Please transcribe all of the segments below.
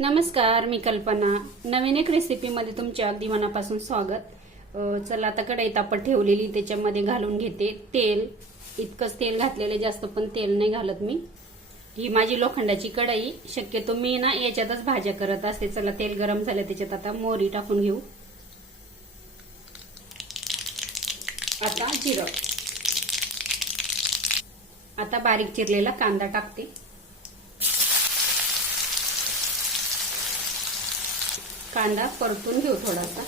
नमस्कार, मी कल्पना. नवीन एक रेसिपीमध्ये तुमच्या अगदी मनापासून स्वागत. चला आता कढई तापत ठेवलेली, त्याच्यामध्ये घालून घेते तेल. इतकंच तेल घातलेलं, जास्त पण तेल नाही घालत मी. ही माझी लोखंडाची कढई. शक्यतो मी ना याच्यातच भाज्या करत असते. चला तेल गरम झालं, त्याच्यात आता मोहरी टाकून घेऊ. आता जिरं. आता बारीक चिरलेला कांदा टाकते. कांदा परतून घेऊ थोडासा.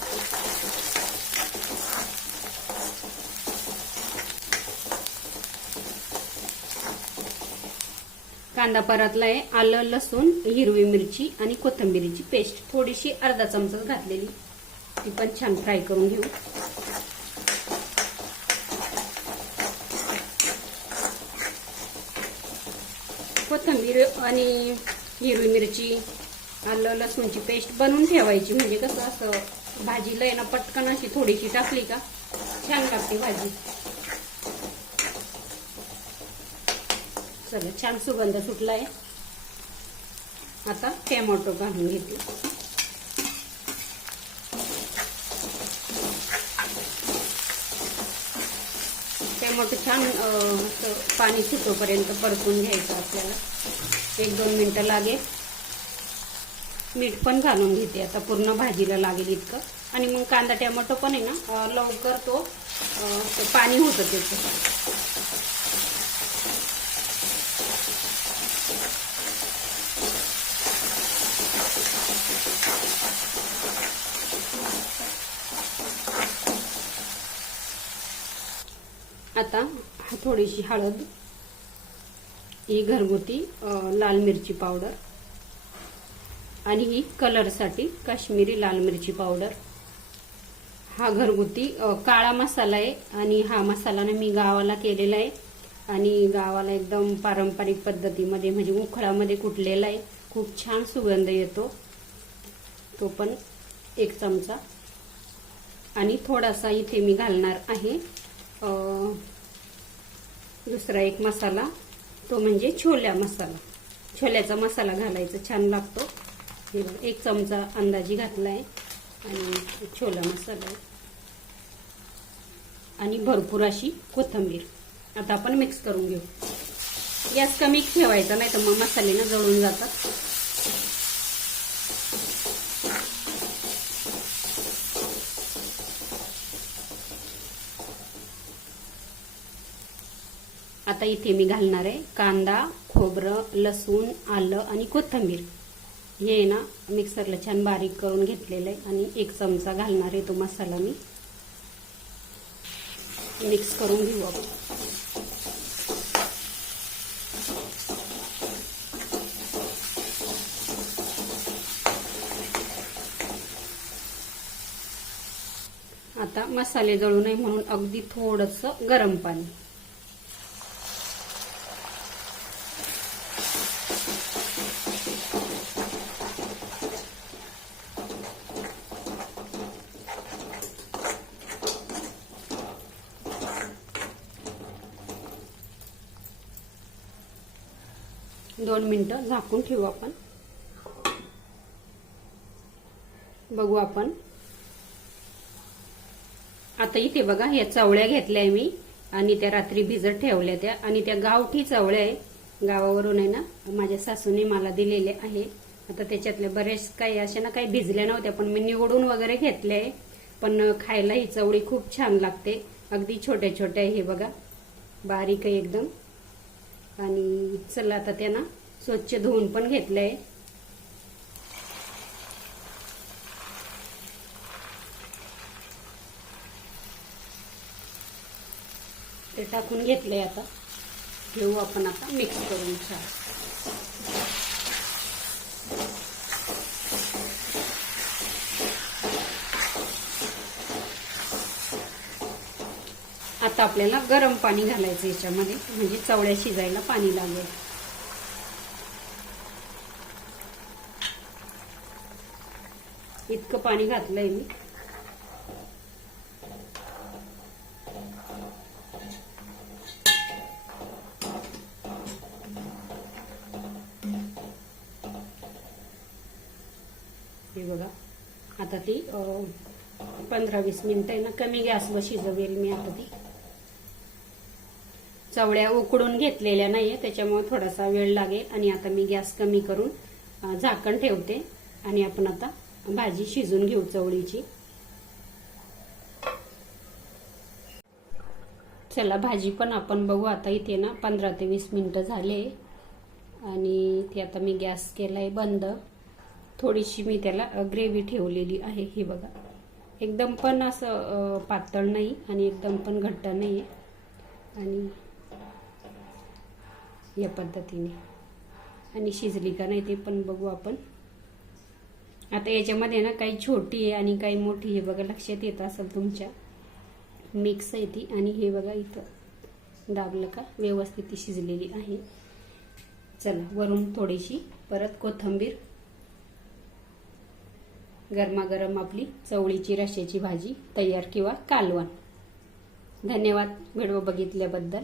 कांदा परतलाय. आलं, लसूण, हिरवी मिरची आणि कोथिंबीरची पेस्ट थोडीशी अर्धा चमचा घातलेली, ती पण छान फ्राय करून घेऊ. कोथिंबीर आणि हिरवी मिरची, आलं लसूणची पेस्ट बनवून ठेवायची, म्हणजे कसं असं भाजीला आहे ना पटकन अशी थोडीशी टाकली का छान लागते भाजी. चला छान सुगंध सुटलाय. आता टोमॅटो घालून घेते. टोमॅटो छान पाणी सुटोपर्यंत परतून घ्यायचं आपल्याला. 1-2 मिनिटं लागेल. मीठ पण घालून घेते आता, पूर्ण भाजीला लागेल इतकं. आणि मग कांदा टोमॅटो पण आहे ना लवकर तो पाणी होतं त्याचं. आता थोडीशी हळद, ही घरगुती लाल मिरची पावडर, आणि ही कलरसाठी काश्मीरी लाल मिरची पावडर. हा घरगुती काळा मसाला आहे, आणि हा मसाला ना मी गावाला केलेला आहे, आणि गावाला एकदम पारंपरिक पद्धतीमध्ये म्हणजे उखळामध्ये कुटलेला आहे. खूप छान सुगंध येतो. तो पण 1 चमचा. आणि थोडासा इथे मी घालणार आहे दुसरा एक मसाला, तो म्हणजे छोल्या मसाला. छोल्याचा मसाला घालायचा, छान लागतो. 1 चमचा अंदाजी घातलाय, आणि छोला मसाला आहे, आणि भरपूर अशी कोथिंबीर. आता आपण मिक्स करून घेऊ. गॅस कमी ठेवायचा, नाही तर मग मसाले ना जळून जातात. आता इथे मी घालणार आहे कांदा, खोबरं, लसूण, आलं आणि कोथिंबीर. हे ना मिक्सरला छान बारीक करून घेतलेलं आहे, आणि 1 चमचा घालणार आहे तो मसाला मी. मिक्स करून घेऊ आपण. आता मसाले जळू नये म्हणून अगदी थोडंसं गरम पाणी. दोन मिनिटं झाकून ठेवू आपण. बघू आपण. आता इथे बघा, ह्या चवळ्या घेतल्या मी, आणि त्या रात्री भिजत ठेवल्या त्या, आणि त्या गावठी चवळ्या आहे. गावावरून आहे ना, माझ्या सासूने मला दिलेले आहे. आता त्याच्यातले बरेच काही अशा ना काही भिजल्या नव्हत्या, पण मी निवडून वगैरे घेतल्या आहे. पण खायला ही चवळी खूप छान लागते. अगदी छोट्या छोट्या हे बघा, बारीक आहे एकदम. आणि चला आता त्यांना स्वच्छ धुवून पण घेतलंय. ते टाकून घेतलंय. आता घेऊ आपण, आता मिक्स करून छान. आता आपल्याला गरम पाणी घालायचं याच्यामध्ये, म्हणजे चवळ्या शिजायला पाणी लागेल. इतकं पाणी घातलंय मी. हे बघा आता ती 15-20 मिनिटं आहे ना कमी गॅसवर शिजवेल मी आता ती. चवळ्या उकडून घेतलेल्या नाहीये त्याच्यामुळे थोडासा वेळ लागेल. आणि आता मी गॅस कमी करून झाकण ठेवते आणि आपण आता भाजी शिजून घेऊ चवळीची. चला भाजी पण आपण बघू आता. इथे ना 15 ते 20 मिनिटं झाले आणि ती आता मी गॅस केलाय बंद. थोडीशी मी त्याला ग्रेव्ही ठेवलेली आहे. हे बघा एकदम पण असं पातळ नाही आणि एकदम पण घट्ट नाही आणि या पद्धतीने. आणि शिजली का नाही ते पण बघू आपण. आता याच्यामध्ये ना काही छोटी आहे आणि काही मोठी आहे बघा, लक्षात येत असेल तुमच्या. मिक्स आहे ती. आणि हे बघा इथं दाबलं का व्यवस्थित ती शिजलेली आहे. चला वरून थोडीशी परत कोथिंबीर. गरमागरम आपली चवळीची रश्श्याची भाजी तयार किंवा कालवण. धन्यवाद व्हिडिओ बघितल्याबद्दल.